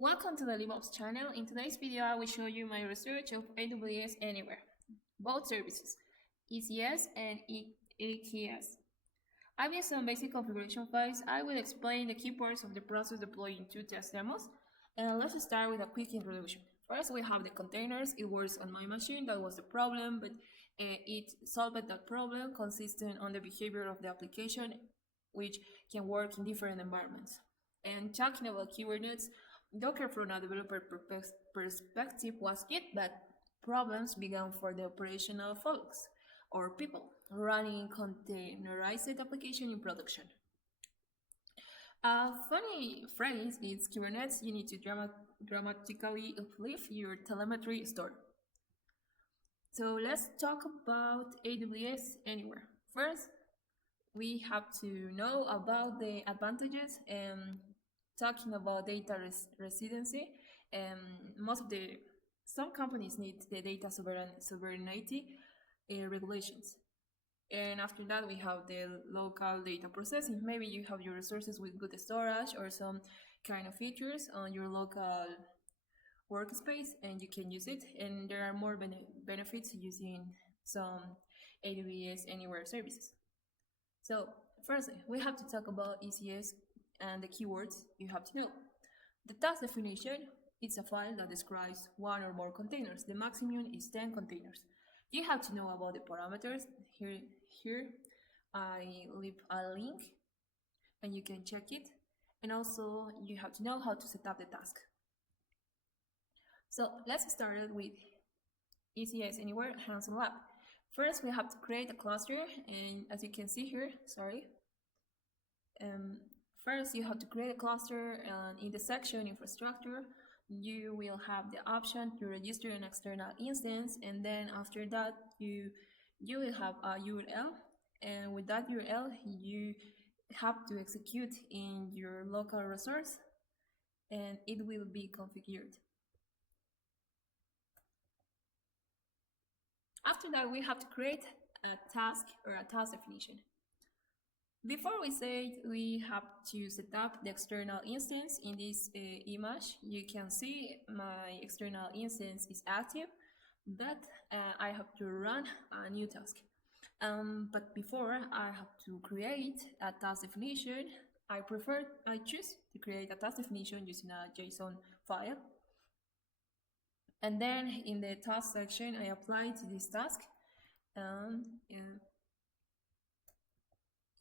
Welcome to the DevOps channel. In today's video, I will show you my research of AWS Anywhere, both services, ECS and EKS. I have some basic configuration files. I will explain the key parts of the process deploying two test demos. And let's start with a quick introduction. First, we have the containers. It works on my machine. That was the problem, but it solved that problem consistent on the behavior of the application, which can work in different environments. And talking about Kubernetes, Docker from a developer perspective was good, but problems began for the operational folks or people running containerized application in production. A funny phrase is Kubernetes, you need to dramatically uplift your telemetry store. So let's talk about AWS Anywhere. First, we have to know about the advantages and talking about data residency. Some companies need the data sovereignty regulations. And after that, we have the local data processing. Maybe you have your resources with good storage or some kind of features on your local workspace, and you can use it. And there are more benefits using some AWS Anywhere services. So firstly, we have to talk about ECS and the keywords you have to know. The task definition is a file that describes one or more containers. The maximum is 10 containers. You have to know about the parameters. Here I leave a link and you can check it. And also you have to know how to set up the task. So let's start with ECS Anywhere hands-on lab. First, we have to create a cluster, and as you can see here, first you have to create a cluster, and in the section infrastructure, you will have the option to register an external instance, and then after that, you will have a URL, and with that URL, you have to execute in your local resource, and it will be configured. After that, we have to create a task or a task definition. Before we say it, we have to set up the external instance. In this image, you can see my external instance is active, but I have to run a new task. But before I have to create a task definition, I choose to create a task definition using a JSON file. And then in the task section, I apply to this task.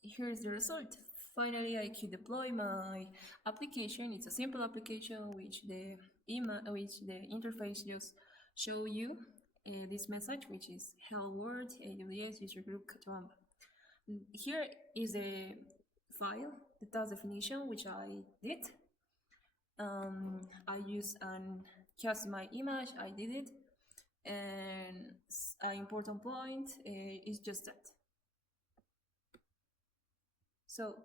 Here's the result. Finally, I can deploy my application. It's a simple application which the interface just show you this message, which is hello world AWS user group Katuamba. Here is the file, the task definition, which I did. I use an custom image, I did it, and an important point is just that. So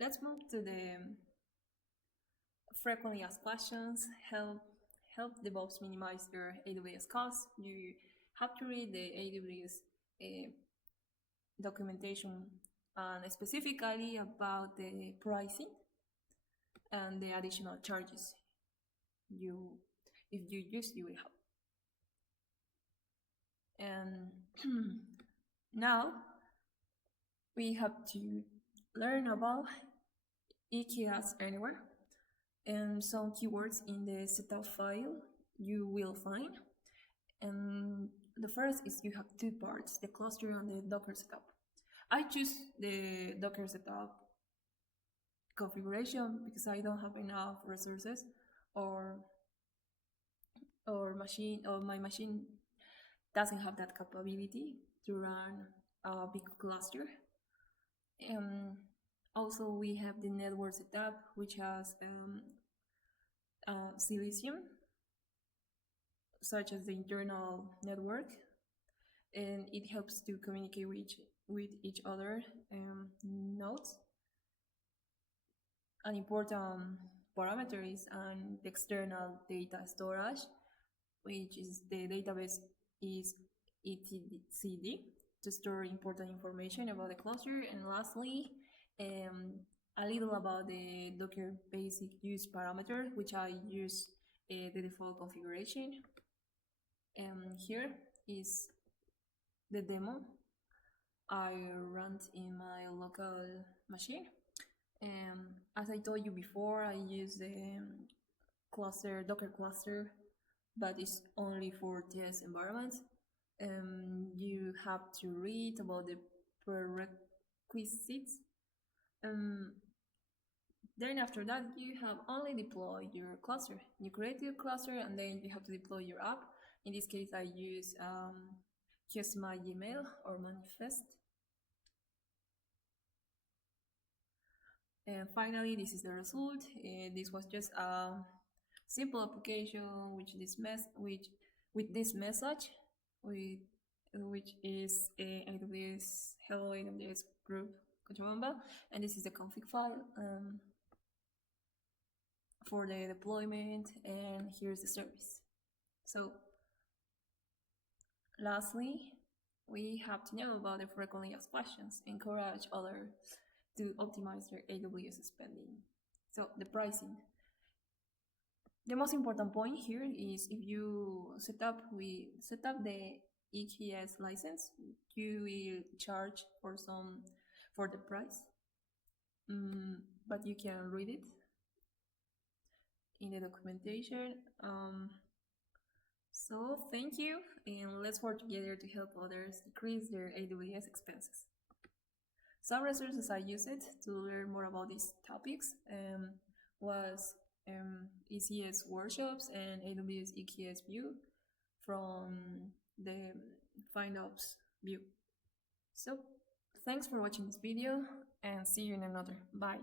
let's move to the frequently asked questions. Help DevOps minimize their AWS costs. You have to read the AWS documentation and specifically about the pricing and the additional charges if you will have. And now we have to learn about ECS Anywhere and some keywords in the setup file you will find. And the first is you have two parts, the cluster and the Docker setup. I choose the Docker setup configuration because I don't have enough resources or my machine doesn't have that capability to run a big cluster. Also we have the network setup, which has Silesium, such as the internal network, and it helps to communicate with each other nodes. An important parameter is an external data storage, which is the database is etcd to store important information about the cluster. And lastly, a little about the Docker basic use parameter, which I use the default configuration. And here is the demo I ran in my local machine. As I told you before, I use the cluster, Docker cluster, but it's only for test environments. You have to read about the prerequisites. Then after that, you have only deployed your cluster. You create your cluster and then you have to deploy your app. In this case, I use just my Gmail or manifest. And finally, this is the result. This was just a simple application with this message, which is AWS Hello AWS group Cochabamba, and this is the config file for the deployment, and here's the service. So lastly, we have to know about the frequently asked questions, encourage others to optimize their AWS spending. So the pricing. The most important point here is if you set up the EKS license, you will charge for the price, but you can read it in the documentation. So thank you, and let's work together to help others decrease their AWS expenses. Some resources I used to learn more about these topics was ECS workshops and AWS EKS view from the FindOps view. So thanks for watching this video and see you in another. Bye.